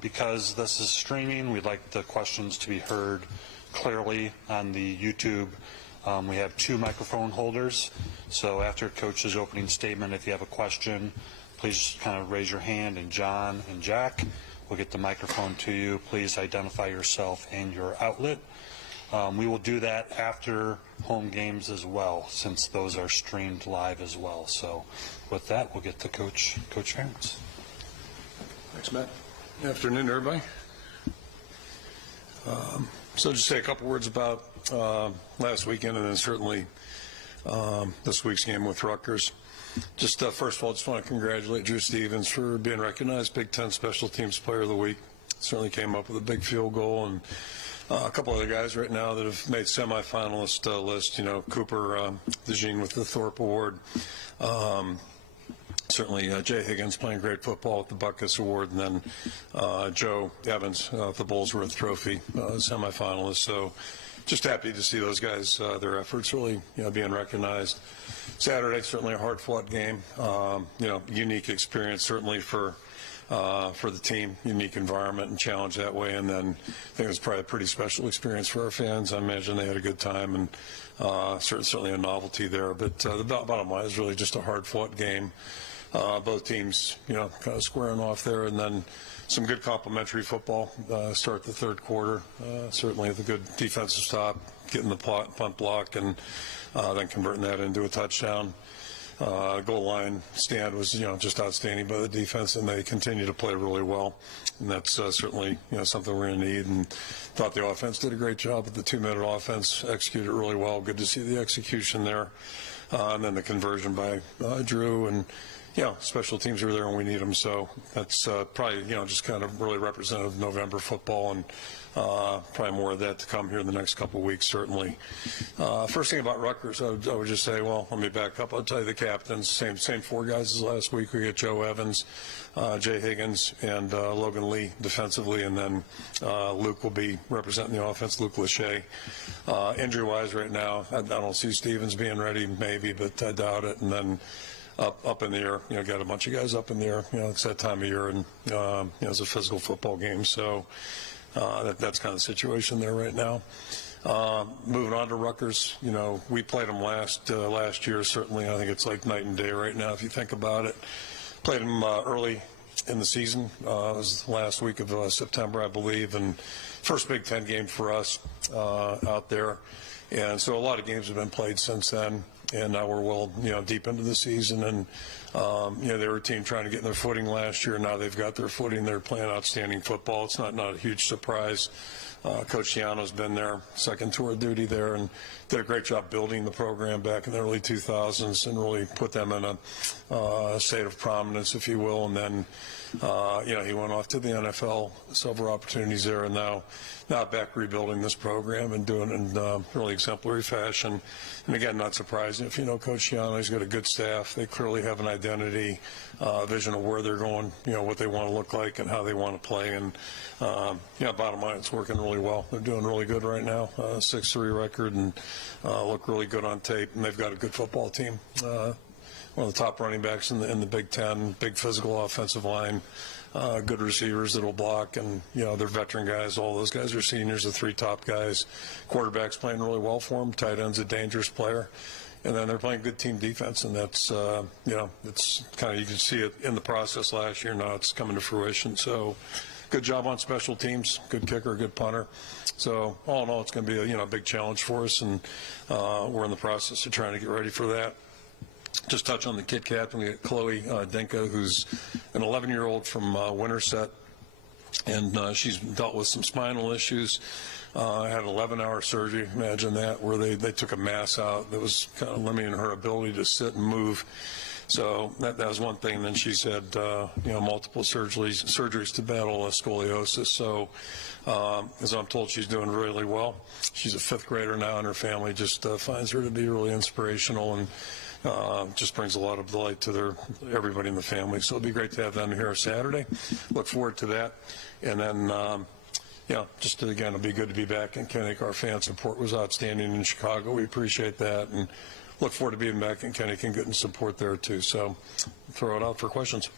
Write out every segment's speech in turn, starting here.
Because this is streaming, we'd like the questions to be heard clearly on the YouTube. We have 2 microphone holders, so after Coach's opening statement, if you have a question, please just kind of raise your hand, and John and Jack will get the microphone to you. Please identify yourself and your outlet. We will do that after home games as well, since those are streamed live as well. So with that, we'll get to Coach Ferentz. Thanks, Matt. Good afternoon, everybody. So just say a couple words about last weekend, and then certainly this week's game with Rutgers. Just first of all, just want to congratulate Drew Stevens for being recognized Big Ten Special Teams Player of the Week. Certainly came up with a big field goal, and a couple other guys right now that have made semifinalist list. You know, Cooper DeJean with the Thorpe Award. Certainly Jay Higgins playing great football with the Butkus Award, and then Joe Evans with the Bullsworth Trophy semifinalist. So just happy to see those guys, their efforts really being recognized. Saturday, certainly a hard-fought game. Unique experience certainly for the team, unique environment and challenge that way. And then I think it was probably a pretty special experience for our fans. I imagine they had a good time, and certainly a novelty there. But the bottom line is really just a hard-fought game. Both teams, kind of squaring off there, and then some good complementary football. Start the third quarter. Certainly the good defensive stop, getting the punt block, and then converting that into a touchdown. Goal line stand was, just outstanding by the defense, and they continue to play really well. And that's certainly, something we're going to need. And thought the offense did a great job with the 2-minute offense, executed really well. Good to see the execution there. And then the conversion by Drew, and special teams are there when we need them. So that's probably, just kind of really representative of November football, and probably more of that to come here in the next couple of weeks, certainly. First thing about Rutgers, I would just say, well, let me back up. I'll tell you the captains, same 4 guys as last week. We get Joe Evans, Jay Higgins, and Logan Lee defensively, and then Luke will be representing the offense, Luke Lachey. Injury-wise right now, I don't see Stevens being ready, maybe, but I doubt it. And then up in the air, got a bunch of guys up in the air. It's that time of year, and it's a physical football game, so that's kind of the situation there right now. Moving on to Rutgers, we played them last year. Certainly, I think it's like night and day right now if you think about it. Played them early in the season. It was the last week of September, I believe, and first Big Ten game for us out there. And so a lot of games have been played since then. And now we're well, deep into the season, and they were a team trying to get their footing last year. Now they've got their footing. They're playing outstanding football. It's not a huge surprise. Coach Shannon been there, second tour of duty there, and did a great job building the program back in the early 2000s, and really put them in a state of prominence, if you will. And then, he went off to the NFL, several opportunities there, and now back rebuilding this program and doing it in really exemplary fashion. And again, not surprising if you know Coach Shannon. He's got a good staff. They clearly have an identity, vision of where they're going, what they want to look like and how they want to play. And bottom line, it's working really well. They're doing really good right now, 6-3 record, and look really good on tape. And they've got a good football team. One of the top running backs in the Big Ten, big physical offensive line, good receivers that'll block, and they're veteran guys. All those guys are seniors, the 3 top guys. Quarterback's playing really well for them. Tight end's a dangerous player, and then they're playing good team defense, and that's it's kind of, you can see it in the process last year. Now it's coming to fruition. So good job on special teams. Good kicker, good punter. So all in all, it's going to be a big challenge for us, and we're in the process of trying to get ready for that. Just touch on the Kit Kat. We got Chloe Dinka, who's an 11-year-old from Winterset, and she's dealt with some spinal issues. Had an 11-hour surgery, imagine that, where they took a mass out that was kind of limiting her ability to sit and move. So that was one thing. And then she's had multiple surgeries to battle scoliosis. So as I'm told, she's doing really well. She's a 5th grader now, and her family just finds her to be really inspirational, and just brings a lot of delight to everybody in the family. So it'll be great to have them here Saturday. Look forward to that. And then, it'll be good to be back in Kinnick. Our fan support was outstanding in Chicago. We appreciate that, and look forward to being back in Kinnick and getting support there too. So throw it out for questions.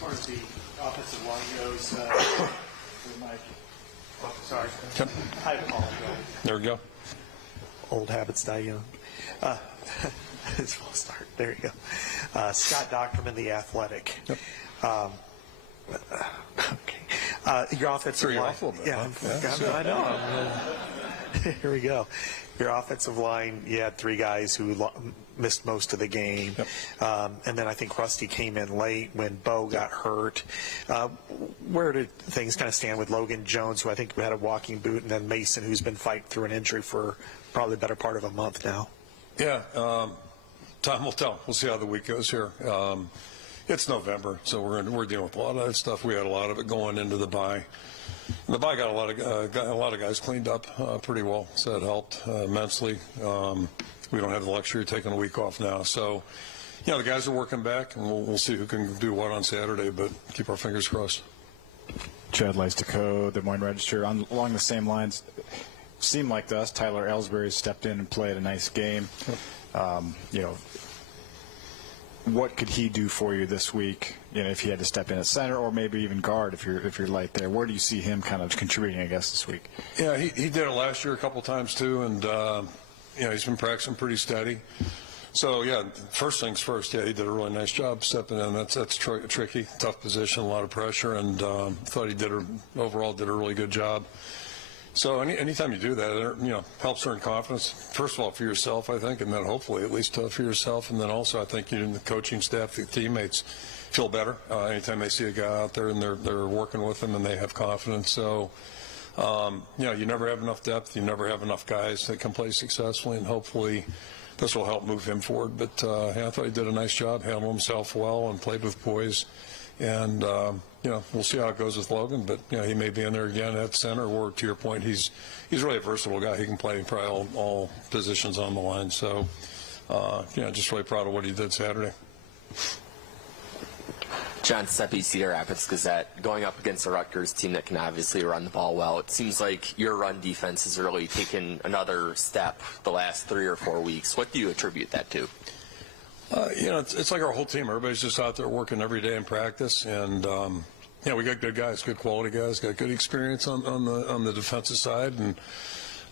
far as the offensive line goes, sorry, I apologize. There we go. Old habits die young. It's a false start. There you go. Scott Dockerman, the Athletic. Yep. Okay. Your offensive Threw you line. off a little bit, Yeah, huh? I know. Here we go. Your offensive line, you had three guys who missed most of the game. Yep. And then I think Rusty came in late when Bo got hurt. Where did things kind of stand with Logan Jones, who I think had a walking boot, and then Mason, who's been fighting through an injury for probably the better part of a month now? Yeah, time will tell. We'll see how the week goes here. It's November, so we're dealing with a lot of that stuff. We had a lot of it going into the bye. The bye got a lot of guys cleaned up pretty well, so it helped immensely. We don't have the luxury of taking a week off now, so the guys are working back, and we'll see who can do what on Saturday. But keep our fingers crossed. Chad Leistico, Des Moines Register. Along the same lines, seemed like to us Tyler Ellsbury stepped in and played a nice game. What could he do for you this week? If he had to step in at center or maybe even guard if you're light there. Where do you see him kind of contributing, I guess, this week? Yeah, he did it last year a couple times too, and he's been practicing pretty steady. So first things first. Yeah, he did a really nice job stepping in. That's tricky, tough position, a lot of pressure, and thought he overall did a really good job. So anytime you do that, it helps earn confidence. First of all, for yourself, I think, and then hopefully at least for yourself, and then also I think you and the coaching staff, the teammates, feel better anytime they see a guy out there and they're working with them and they have confidence. So you never have enough depth, you never have enough guys that can play successfully, and hopefully this will help move him forward. But I thought he did a nice job, handled himself well, and played with poise. And we'll see how it goes with Logan, but he may be in there again at center, or to your point, he's really a versatile guy. He can play probably all positions on the line. So just really proud of what he did Saturday. John Seppi, Cedar Rapids Gazette. Going up against a Rutgers team that can obviously run the ball well, it seems like your run defense has really taken another step the last 3 or 4 weeks. What do you attribute that to? It's like our whole team. Everybody's just out there working every day in practice, and we got good guys, good quality guys, got good experience on the defensive side, and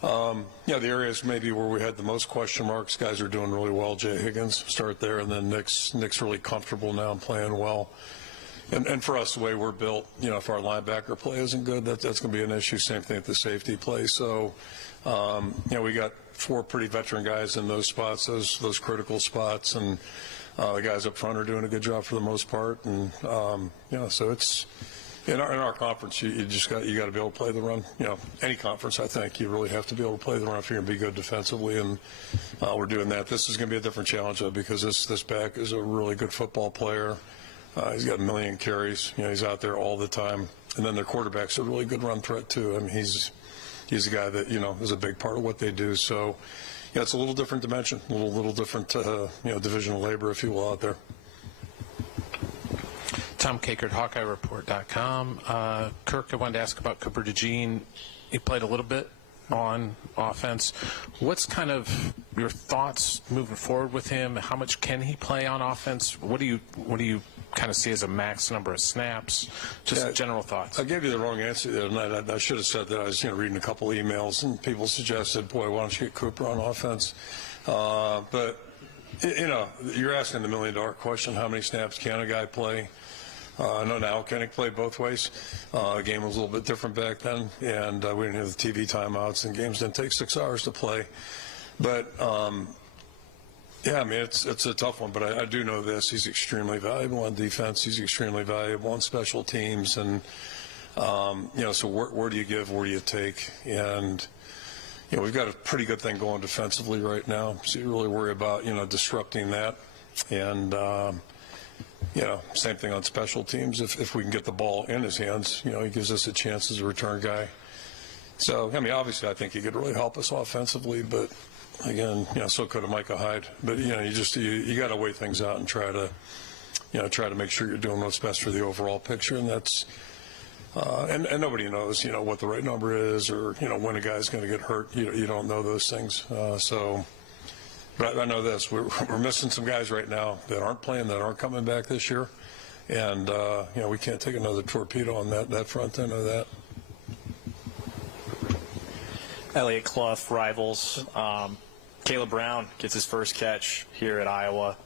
the areas maybe where we had the most question marks, guys are doing really well. Jay Higgins, start there, and then Nick's really comfortable now and playing well. And for us, the way we're built, if our linebacker play isn't good, that's going to be an issue. Same thing at the safety play. So, we got 4 pretty veteran guys in those spots, those critical spots, and the guys up front are doing a good job for the most part. And so it's in our conference, you got to be able to play the run. Any conference, I think you really have to be able to play the run if you're going to be good defensively, and we're doing that. This is going to be a different challenge though, because this back is a really good football player. He's got 1 million carries. He's out there all the time. And then their quarterback's a really good run threat too. I mean, he's a guy that is a big part of what they do. So, it's a little different dimension, a little different, division of labor, if you will, out there. Tom Kakert, HawkeyeReport.com. Kirk, I wanted to ask about Cooper DeJean. He played a little bit on offense. What's kind of your thoughts moving forward with him? How much can he play on offense? What do you kind of see as a max number of snaps? Just general thoughts. I gave you the wrong answer the other night. I should have said that. I was reading a couple emails, and people suggested, boy, why don't you get Cooper on offense? But you're asking the $1 million question: how many snaps can a guy play? I know now Kinnick played both ways. The game was a little bit different back then, and we didn't have the TV timeouts, and games didn't take 6 hours to play. But it's a tough one. But I do know this: he's extremely valuable on defense. He's extremely valuable on special teams, and so where do you give? Where do you take? And we've got a pretty good thing going defensively right now, so you really worry about disrupting that, and. Same thing on special teams. If we can get the ball in his hands, he gives us a chance as a return guy. So, obviously I think he could really help us offensively, but again, so could a Micah Hyde. But, you got to weigh things out and try to make sure you're doing what's best for the overall picture. And that's, and nobody knows, what the right number is, or, when a guy's going to get hurt. You don't know those things. But I know this: we're missing some guys right now that aren't playing, that aren't coming back this year, And, we can't take another torpedo on that front end of that. Elliott Clough, Rivals. Caleb Brown gets his first catch here at Iowa,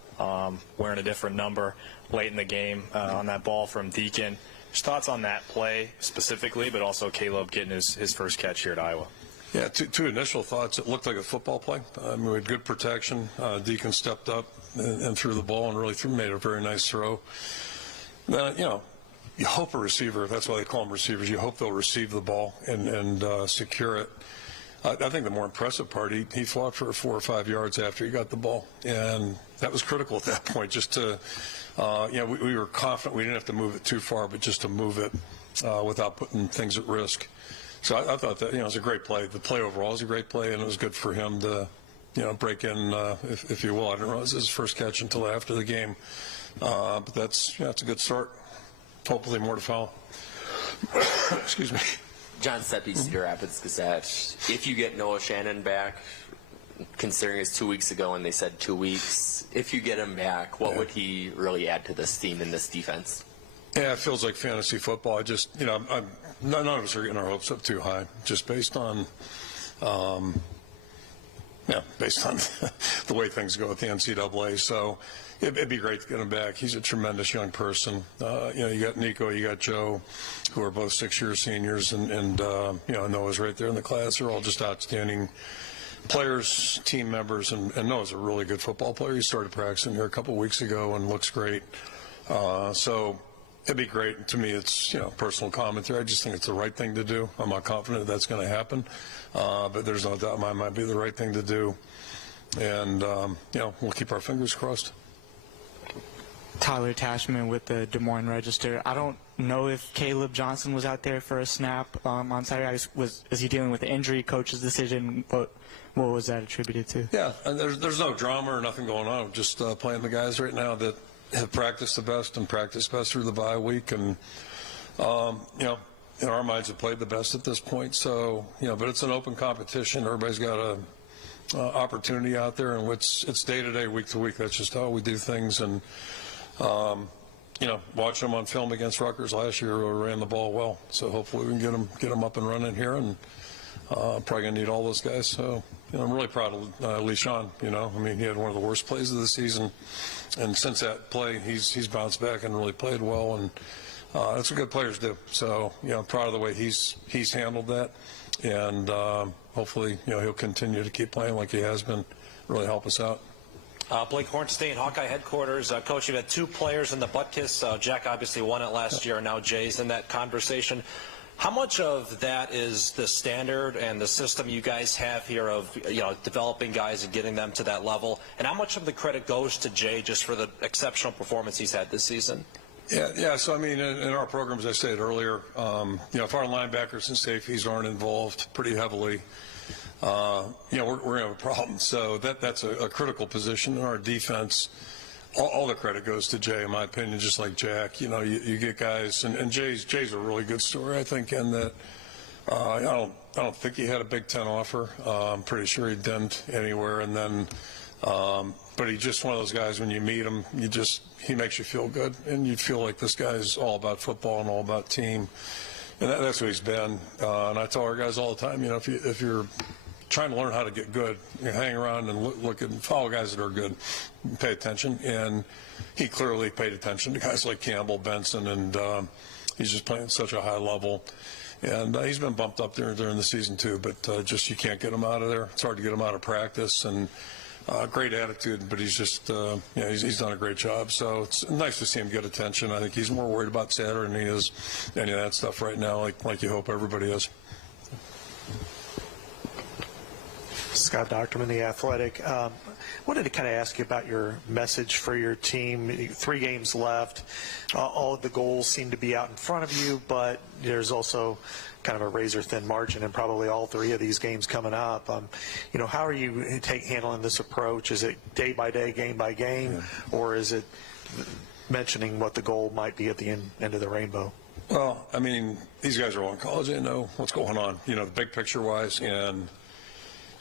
wearing a different number late in the game on that ball from Deacon. Just thoughts on that play specifically, but also Caleb getting his first catch here at Iowa. Yeah, two initial thoughts. It looked like a football play. We had good protection. Deacon stepped up and threw the ball and really made a very nice throw. You hope a receiver, that's why they call them receivers, you hope they'll receive the ball and secure it. I think the more impressive part, he fought for 4 or 5 yards after he got the ball, and that was critical at that point. Just to, we were confident we didn't have to move it too far, but just to move it without putting things at risk. So I thought that it was a great play. The play overall was a great play, and it was good for him to break in, if you will. I didn't realize it was his first catch until after the game, but that's a good start. Hopefully more to follow. Excuse me. John Seppi, Cedar Rapids Gazette. If you get Noah Shannon back, considering it's 2 weeks ago and they said 2 weeks, if you get him back, what would he really add to this team and this defense? Yeah, it feels like fantasy football. I just, none of us are getting our hopes up too high, just based on, based on the way things go at the NCAA. So it'd be great to get him back. He's a tremendous young person. You got Nico, you got Joe, who are both 6-year seniors, and Noah's right there in the class. They're all just outstanding players, team members, and Noah's a really good football player. He started practicing here a couple weeks ago and looks great. So it'd be great. To me, it's personal commentary. I just think it's the right thing to do. I'm not confident that's going to happen, but there's no doubt it might be the right thing to do. And we'll keep our fingers crossed. Tyler Tashman with the Des Moines Register. I don't know if Caleb Johnson was out there for a snap on Saturday. Is he dealing with an injury, coach's decision? What was that attributed to? Yeah, and there's no drama or nothing going on. We're just playing the guys right now that have practiced the best and practiced best through the bye week, and in our minds have played the best at this point. So but it's an open competition. Everybody's got a opportunity out there, and it's day to day, week to week. That's just how we do things. And watching them on film against Rutgers last year, we ran the ball well. So hopefully we can get them up and running here, and probably gonna need all those guys. So I'm really proud of LeSean. He had one of the worst plays of the season, and since that play, he's bounced back and really played well, and that's what good players do. So proud of the way he's handled that, and hopefully he'll continue to keep playing like he has been, really help us out. Blake Hornstein, Hawkeye headquarters. Coach, you've had 2 players in the butt kiss. Jack obviously won it last year, and now Jay's in that conversation. How much of that is the standard and the system you guys have here of developing guys and getting them to that level, and how much of the credit goes to Jay just for the exceptional performance he's had this season? Yeah. So in our program, as I said earlier, if our linebackers and safeties aren't involved pretty heavily, we're going to have a problem. So that's a critical position in our defense. All the credit goes to Jay, in my opinion, just like Jack. You get guys, and Jay's a really good story, I think, in that I don't think he had a Big Ten offer. I'm pretty sure he didn't anywhere. And then, but he's just one of those guys, when you meet him, he makes you feel good, and you feel like this guy's all about football and all about team. And that's what he's been. And I tell our guys all the time, if you're trying to learn how to get good, hang around and look and follow guys that are good, pay attention. And he clearly paid attention to guys like Campbell, Benson, and he's just playing at such a high level. And he's been bumped up there during the season too, but just you can't get him out of there. It's hard to get him out of practice, and great attitude, but he's just he's done a great job. So it's nice to see him get attention. I think he's more worried about Saturday than he is any of that stuff right now, like you hope everybody is. Scott Docterman, The Athletic. Wanted to kind of ask you about your message for your team. 3 games left. All of the goals seem to be out in front of you, but there's also kind of a razor-thin margin in probably all 3 of these games coming up. How are you handling this approach? Is it day by day, game by game, or is it mentioning what the goal might be at the end of the rainbow? Well, these guys are all in college. They know what's going on, the big picture-wise, and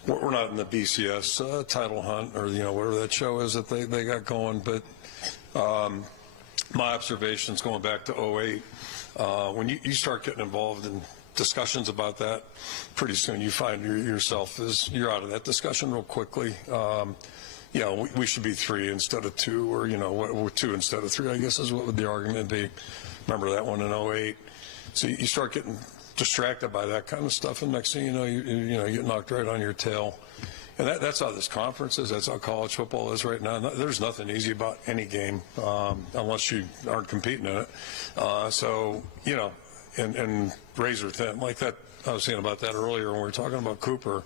we're not in the BCS title hunt or whatever that show is that they got going, but my observations going back to 2008, when you start getting involved in discussions about that, pretty soon you find yourself you're out of that discussion real quickly. We should be 3 instead of 2, or 2 instead of 3, I guess is what would the argument be. Remember that one in 2008. So you start getting distracted by that kind of stuff, and next thing you know, you get knocked right on your tail. And that's how this conference is. That's how college football is right now. There's nothing easy about any game unless you aren't competing in it. And razor thin like that. I was saying about that earlier when we were talking about Cooper.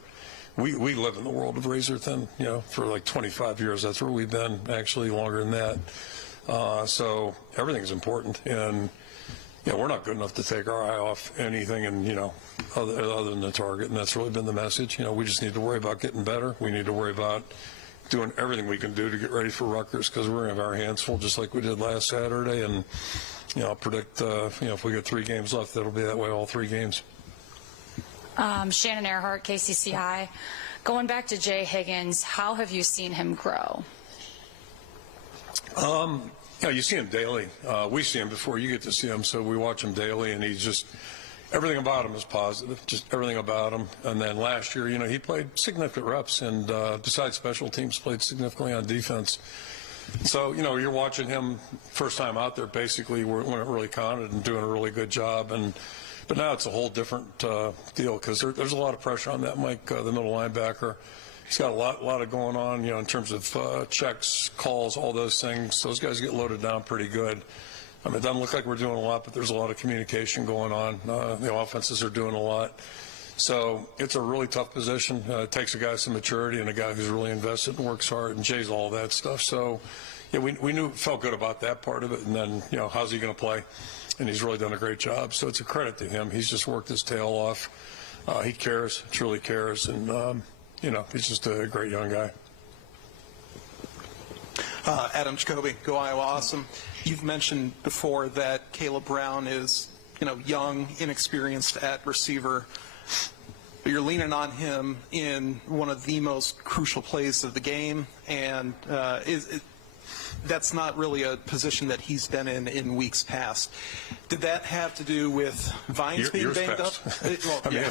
We live in the world of razor thin, for like 25 years. That's where we've been, actually longer than that. So everything's important, and we're not good enough to take our eye off anything, and other than the target, and that's really been the message. We just need to worry about getting better. We need to worry about doing everything we can do to get ready for Rutgers, because we're going to have our hands full just like we did last Saturday, and I'll predict if we get 3 games left, it'll be that way all 3 games. Shannon Earhart, KCC High. Going back to Jay Higgins, how have you seen him grow? You see him daily. We see him before you get to see him, so we watch him daily, and he's just everything about him is positive, just everything about him. And then last year, he played significant reps, and besides special teams, played significantly on defense. So, you're watching him first time out there, basically, when it really counted, and doing a really good job. But now it's a whole different deal, because there's a lot of pressure on that Mike, the middle linebacker. He's got a lot of going on, in terms of checks, calls, all those things. Those guys get loaded down pretty good. I mean, it doesn't look like we're doing a lot, but there's a lot of communication going on. The offenses are doing a lot. So it's a really tough position. It takes a guy some maturity and a guy who's really invested and works hard, and Jay's all that stuff. So, we felt good about that part of it. And then, how's he going to play? And he's really done a great job. So it's a credit to him. He's just worked his tail off. He cares, truly cares, and he's just a great young guy. Adam Jacoby, Go Iowa Awesome. You've mentioned before that Caleb Brown is, young, inexperienced at receiver. But you're leaning on him in one of the most crucial plays of the game, and that's not really a position that he's been in weeks past. Did that have to do with Vines being banged up? Well, yeah.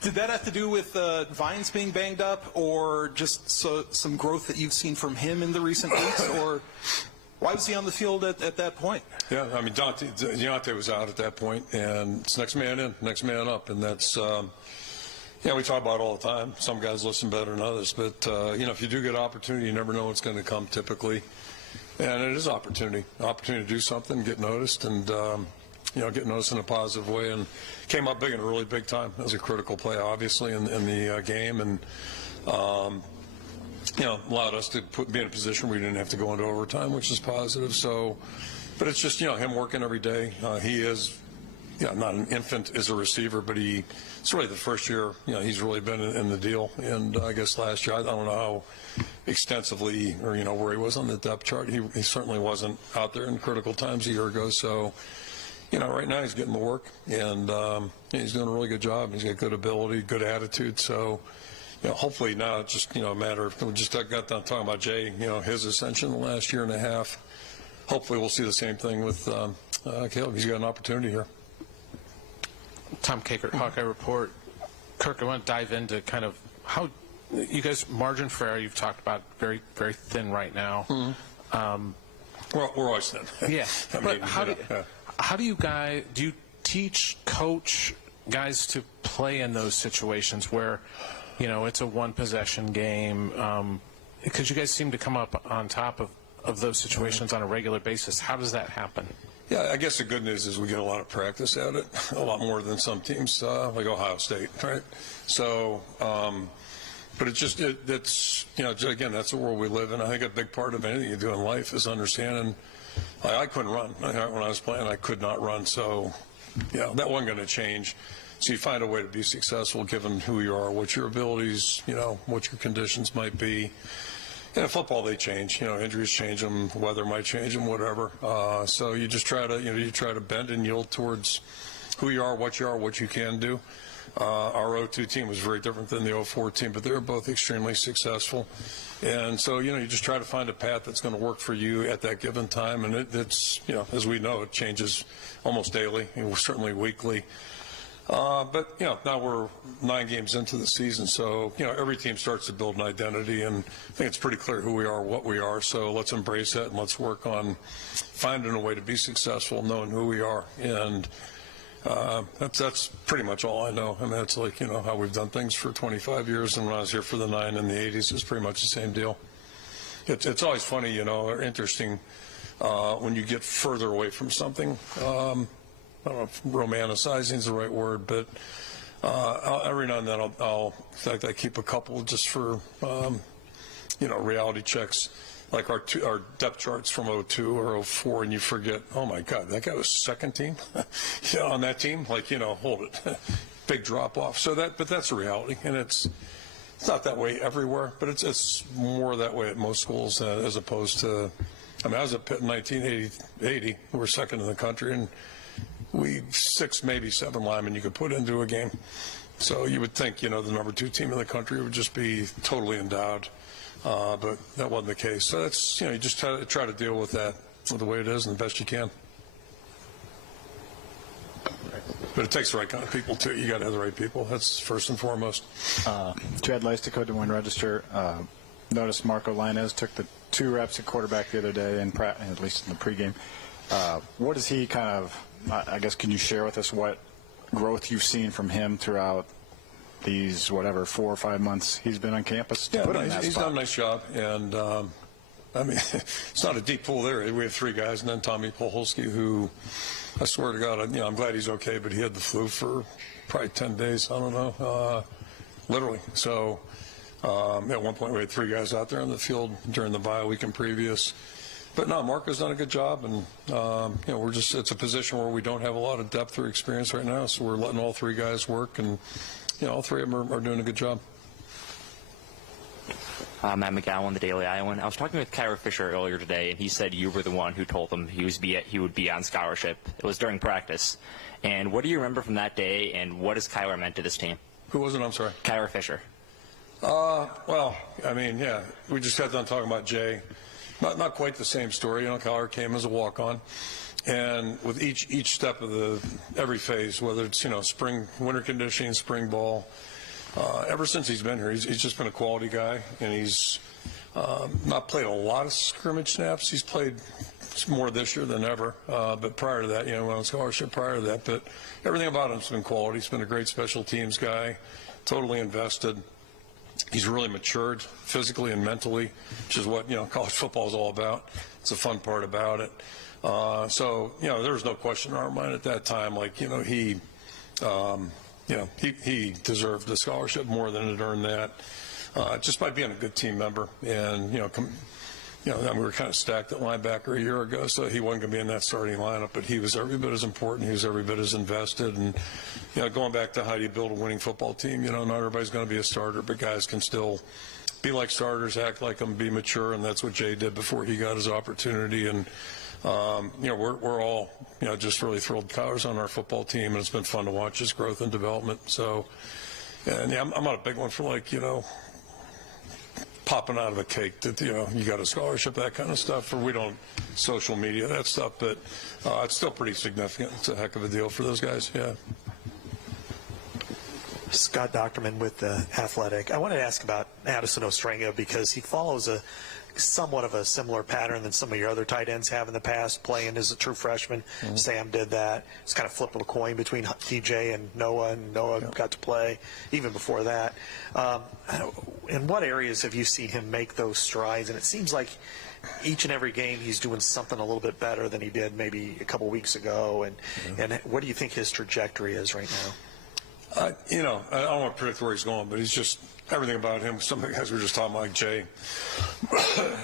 Did that have to do with Vines being banged up, or just some growth that you've seen from him in the recent weeks, or why was he on the field at that point? Yeah, I mean, Deontay was out at that point, and it's next man in, next man up, and that's we talk about it all the time. Some guys listen better than others, but if you do get opportunity, you never know what's going to come typically, and it is opportunity to do something, get noticed, and get noticed in a positive way. And came up big in a really big time. It was a critical play, obviously, in the game, and allowed us to be in a position where we didn't have to go into overtime, which is positive. So, but it's just him working every day. He is. Not an infant as a receiver, but it's really the first year, he's really been in the deal. And I guess last year, I don't know how extensively or, where he was on the depth chart. He certainly wasn't out there in critical times a year ago. So, right now he's getting the work, and he's doing a really good job. He's got good ability, good attitude. So, hopefully now it's just, a matter of, we just got done talking about Jay, his ascension the last year and a half. Hopefully we'll see the same thing with Caleb. He's got an opportunity here. Tom Kakert, Hawkeye Report. Kirk, I want to dive into kind of how you guys, margin for error, you've talked about very, very thin right now. Mm-hmm. We're always thin. Yeah. But how do you guys, do you teach, coach guys to play in those situations where, it's a one-possession game? Because you guys seem to come up on top of those situations on a regular basis. How does that happen? Yeah, I guess the good news is we get a lot of practice at it, a lot more than some teams, like Ohio State, right? So, but it's again, that's the world we live in. I think a big part of anything you do in life is understanding. I couldn't run. When I was playing, I could not run. So, that wasn't going to change. So you find a way to be successful given who you are, what your abilities, what your conditions might be. In football, they change. Injuries change them, weather might change them, whatever. So you just try to, you try to bend and yield towards who you are, what you can do. Our 02 team was very different than the 04 team, but they were both extremely successful. And so, you just try to find a path that's going to work for you at that given time. And it's, as we know, it changes almost daily, and certainly weekly. But, now we're 9 games into the season, so, every team starts to build an identity, and I think it's pretty clear who we are, what we are, so let's embrace that and let's work on finding a way to be successful, knowing who we are. And that's pretty much all I know. I mean, that's like, how we've done things for 25 years, and when I was here for the 9 in the 80s, it's pretty much the same deal. It's always funny, or interesting when you get further away from something. I don't know if romanticizing is the right word, but every now and then in fact, I keep a couple just for, reality checks, like our depth charts from 02 or 04, and you forget, oh my God, that guy was second team on that team. Like, hold it, big drop off. So but that's a reality, and it's not that way everywhere, but it's more that way at most schools as opposed to, I was at Pitt in 1980, we were second in the country, and we 6, maybe 7 linemen you could put into a game. So you would think, the number 2 team in the country would just be totally endowed, but that wasn't the case. So that's, you just try to deal with that the way it is and the best you can. But it takes the right kind of people too. You got to have the right people. That's first and foremost. Chad Leistico, Des Moines Register. Noticed Marco Lainez took the 2 reps at quarterback the other day, at least in the pregame. What is he kind of? I guess, can you share with us what growth you've seen from him throughout these, 4 or 5 months he's been on campus? Yeah, he's done a nice job. And, it's not a deep pool there. We have 3 guys, and then Tommy Polholski, who, I swear to God, I'm glad he's okay, but he had the flu for probably 10 days. I don't know, literally. So at one point we had 3 guys out there on the field during the bye week and previous. But no, Marco's done a good job, and it's a position where we don't have a lot of depth or experience right now, so we're letting all 3 guys work, and all 3 of them are doing a good job. Matt McGowan, the Daily Iowan. I was talking with Kyra Fisher earlier today, and he said you were the one who told him he would be on scholarship. It was during practice. And what do you remember from that day, and what has Kyra meant to this team? Who was it? I'm sorry. Kyra Fisher. Well, we just got done talking about Jay. Not quite the same story. Kyler came as a walk-on, and with each step of every phase, whether it's spring, winter conditioning, spring ball, ever since he's been here, he's just been a quality guy, and he's not played a lot of scrimmage snaps. He's played more this year than ever, but prior to that, went on scholarship prior to that. But everything about him's been quality. He's been a great special teams guy, totally invested. He's really matured physically and mentally, which is what college football is all about. It's a fun part about it. So there was no question in our mind at that time. Like he deserved the scholarship more than it earned that, just by being a good team member. And we were kind of stacked at linebacker a year ago, so he wasn't going to be in that starting lineup, but he was every bit as important. He was every bit as invested. And, going back to how do you build a winning football team, not everybody's going to be a starter, but guys can still be like starters, act like them, be mature, and that's what Jay did before he got his opportunity. And, we're all, just really thrilled Kyler's on our football team, and it's been fun to watch his growth and development. So, and I'm not a big one for popping out of a cake that you got a scholarship, that kind of stuff, or we don't social media that stuff, but it's still pretty significant. It's a heck of a deal for those guys. Yeah. Scott Docterman with The Athletic. I wanted to ask about Addison Ostrenga because he follows somewhat of a similar pattern than some of your other tight ends have in the past, playing as a true freshman. Mm-hmm. Sam did that. It's kind of flipping a coin between TJ and Noah got to play even before that. In what areas have you seen him make those strides? And it seems like each and every game he's doing something a little bit better than he did maybe a couple weeks ago. And what do you think his trajectory is right now? I don't want to predict where he's going, but he's just everything about him. Some of the guys we were just talking about, like Jay.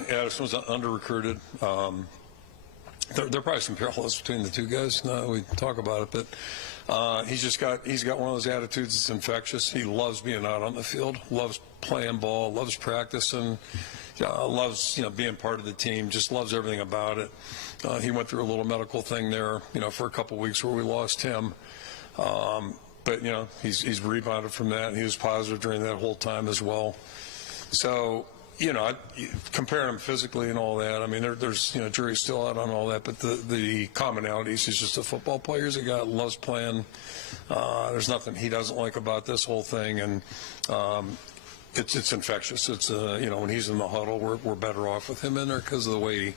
Addison was under-recruited. There are probably some parallels between the 2 guys. Now we talk about it, but he's got one of those attitudes that's infectious. He loves being out on the field, loves playing ball, loves practicing, loves being part of the team, just loves everything about it. He went through a little medical thing there, for a couple weeks where we lost him. but he's rebounded from that, and he was positive during that whole time as well. So, comparing him physically and all that, I mean, there's jury's still out on all that, but the commonalities, he's just a football player. He's a guy that loves playing. There's nothing he doesn't like about this whole thing, and it's infectious. It's when he's in the huddle, we're better off with him in there because of the way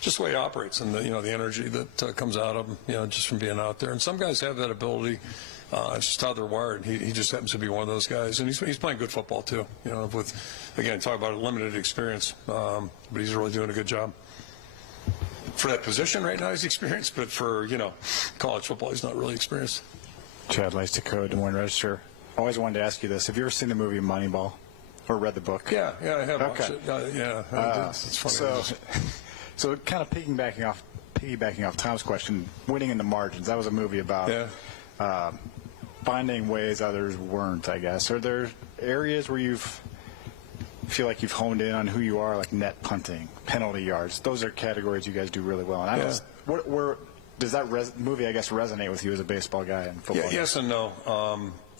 he operates, and the energy that comes out of him, just from being out there. And some guys have that ability. It's just how they're wired. He just happens to be one of those guys, and he's playing good football too. With, again, talk about a limited experience, but he's really doing a good job. For that position right now, he's experienced, but for college football, he's not really experienced. Chad Leistikow, Des Moines Register. Always wanted to ask you this: have you ever seen the movie Moneyball, or read the book? Yeah, I have watched it. It's funny. So kind of piggybacking off Tom's question, winning in the margins. That was a movie about finding ways others weren't, I guess. Are there areas where feel like you've honed in on who you are, like net punting, penalty yards? Those are categories you guys do really well. And where does that movie, I guess, resonate with you as a baseball guy and football guy? Yes and no.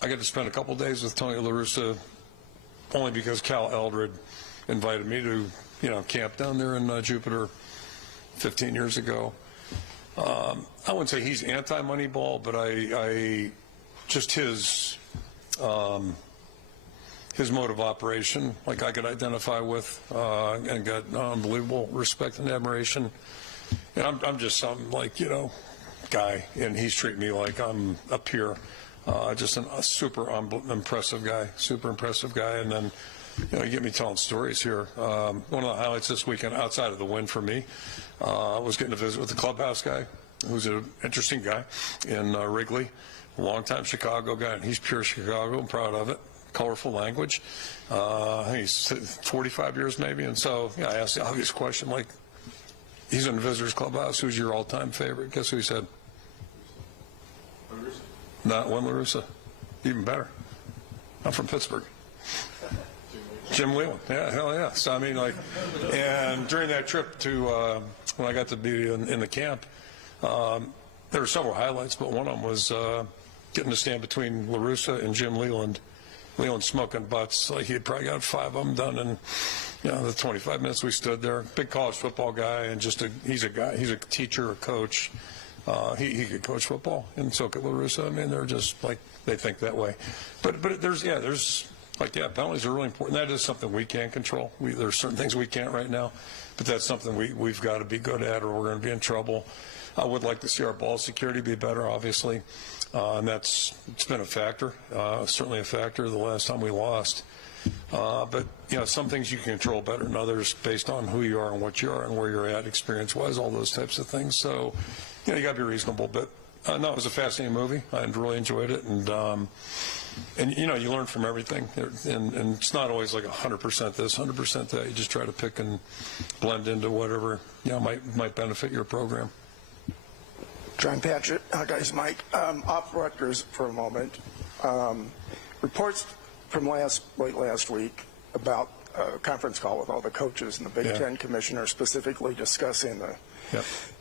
I got to spend a couple days with Tony La Russa only because Cal Eldred invited me to camp down there in Jupiter 15 years ago. I wouldn't say he's anti-Moneyball, but I just his mode of operation, like I could identify with, and got unbelievable respect and admiration. And I'm just some guy, and he's treating me like I'm a peer. Just a super impressive guy. And then you get me telling stories here. One of the highlights this weekend, outside of the win for me, was getting to visit with the clubhouse guy, who's an interesting guy in Wrigley, a longtime Chicago guy, and he's pure Chicago. I'm proud of it. Colorful language. I think he's 45 years maybe, and so I asked the obvious question, like, he's in the visitors clubhouse. Who's your all-time favorite? Guess who he said? Not one La Russa. Even better. I'm from Pittsburgh. Jim Leland. Yeah, hell yeah. So, I mean, and during that trip to, when I got to be in the camp, there were several highlights, but one of them was getting to stand between La Russa and Jim Leland. Leland smoking butts. Like, he had probably got 5 of them done in, the 25 minutes we stood there. Big college football guy, and he's a teacher, a coach. He could coach football, and so could La Russa. I mean, they're just they think that way. But there's penalties are really important. That is something we can't control. There's certain things we can't right now, but that's something we've got to be good at, or we're going to be in trouble. I would like to see our ball security be better, obviously, and it's been a factor, certainly a factor the last time we lost. But some things you can control better than others based on who you are and what you are and where you're at, experience-wise, all those types of things. So, you got to be reasonable. But no, it was a fascinating movie. I really enjoyed it, and you learn from everything. And it's not always like 100% this, 100% that. You just try to pick and blend into whatever might benefit your program. John Patchett, guys, Mike. Off Rutgers for a moment. Reports from late last week about a conference call with all the coaches and the Big Ten commissioner specifically discussing the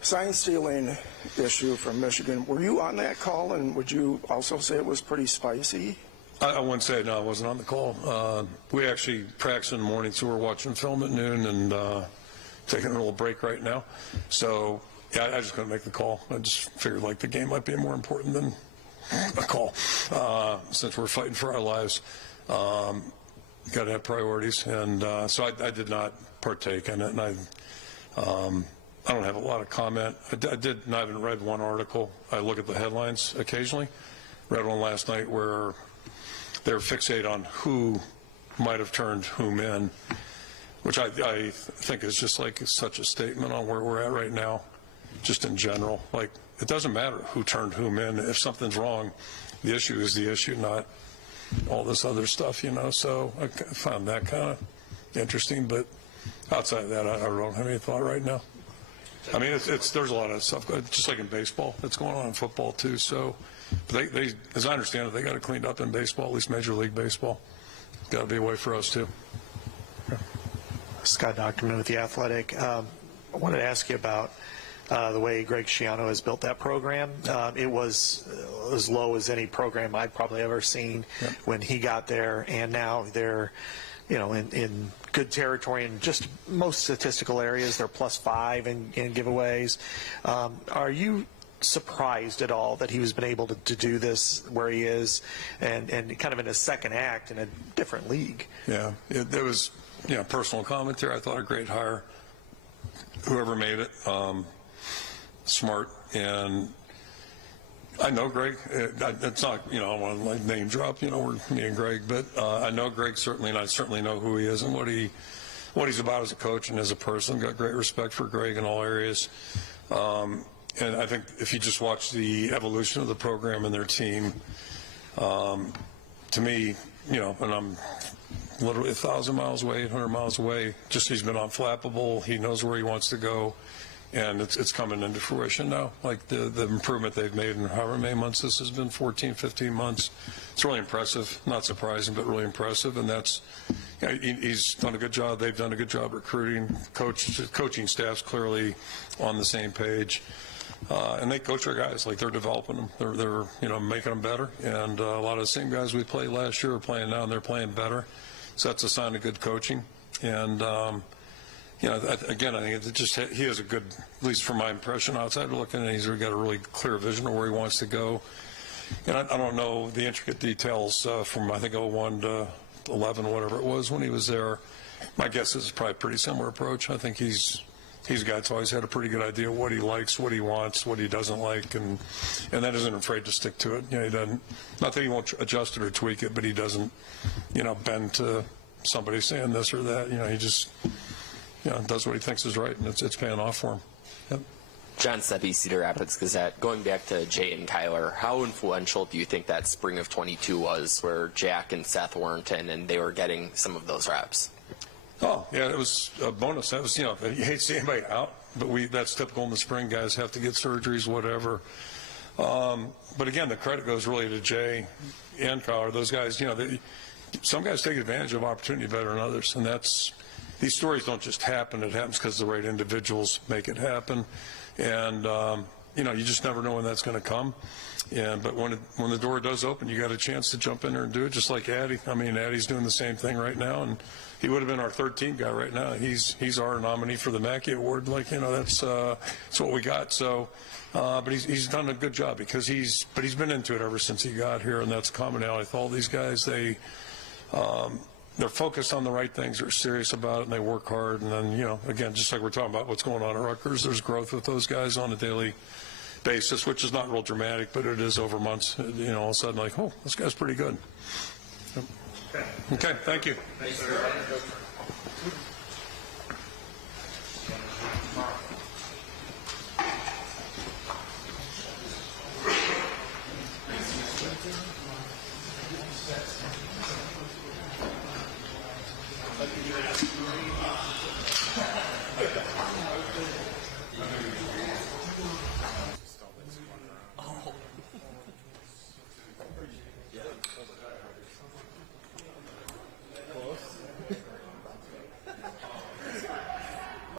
sign stealing issue from Michigan. Were you on that call, and would you also say it was pretty spicy? I wouldn't say no. I wasn't on the call. We actually practice in the morning, so we're watching film at noon and taking a little break right now. So I just couldn't make the call. I just figured the game might be more important than a call since we're fighting for our lives. Got to have priorities, and so I did not partake in it, and I don't have a lot of comment. I haven't read one article. I look at the headlines occasionally. Read one last night where they're fixated on who might have turned whom in, which I think is just such a statement on where we're at right now, just in general. It doesn't matter who turned whom in. If something's wrong, the issue is the issue, not all this other stuff, So I found that kind of interesting, but outside of that, I don't have any thought right now. I mean, there's a lot of stuff, just like in baseball, that's going on in football too. So, but they, as I understand it, they got it cleaned up in baseball, at least Major League Baseball. Got to be a way for us too. Scott Docterman with The Athletic. I wanted to ask you about the way Greg Schiano has built that program. It was as low as any program I've probably ever seen when he got there, and now they're, in good territory in just most statistical areas. They're +5 in giveaways. Are you surprised at all that he was been able to do this where he is, and kind of in a second act in a different league? Yeah, there was, personal commentary. I thought a great hire. Whoever made it, smart, and I know Greg. It's not, I don't want to name drop, we're me and Greg, but I know Greg certainly, and I certainly know who he is and what he's about as a coach and as a person. Got great respect for Greg in all areas. And I think if you just watch the evolution of the program and their team, to me, and I'm literally 1,000 miles away, 800 miles away, just he's been unflappable. He knows where he wants to go, and it's coming into fruition now. Like the improvement they've made in however many months this has been, 14, 15 months. It's really impressive. Not surprising, but really impressive. And that's, he's done a good job. They've done a good job recruiting. Coaching staff's clearly on the same page. And they coach our guys, like they're developing them. They're making them better. And a lot of the same guys we played last year are playing now, and they're playing better. So that's a sign of good coaching. And, again, I think he has a good, at least from my impression outside looking, he's got a really clear vision of where he wants to go. And I don't know the intricate details from, I think, 01 to 11, whatever it was when he was there. My guess is it's probably a pretty similar approach. I think he's a guy that's always had a pretty good idea of what he likes, what he wants, what he doesn't like, and that isn't afraid to stick to it. He doesn't, not that he won't adjust it or tweak it, but he doesn't, bend to somebody saying this or that. He just, does what he thinks is right, and it's paying off for him. Yep. John Seppi, Cedar Rapids Gazette. Going back to Jay and Kyler, how influential do you think that spring of 22 was, where Jack and Seth weren't in and they were getting some of those reps? Oh, yeah, it was a bonus. That was, you hate seeing anybody out, but that's typical in the spring. Guys have to get surgeries, whatever. But again, the credit goes really to Jay and Kyler. Those guys, some guys take advantage of opportunity better than others, and these stories don't just happen. It happens because the right individuals make it happen, and you just never know when that's going to come. But when the door does open, you got a chance to jump in there and do it, just like Addy. I mean, Addy's doing the same thing right now, and he would have been our third team guy right now. He's our nominee for the Mackey Award. That's what we got. So, but he's done a good job because he's been into it ever since he got here, and that's a commonality with all these guys. They're focused on the right things. They're serious about it, and they work hard. And then, again, just like we're talking about what's going on at Rutgers, there's growth with those guys on a daily basis, which is not real dramatic, but it is over months. All of a sudden, like, oh, this guy's pretty good. Yep. Okay, thank you. Thanks, Thank you.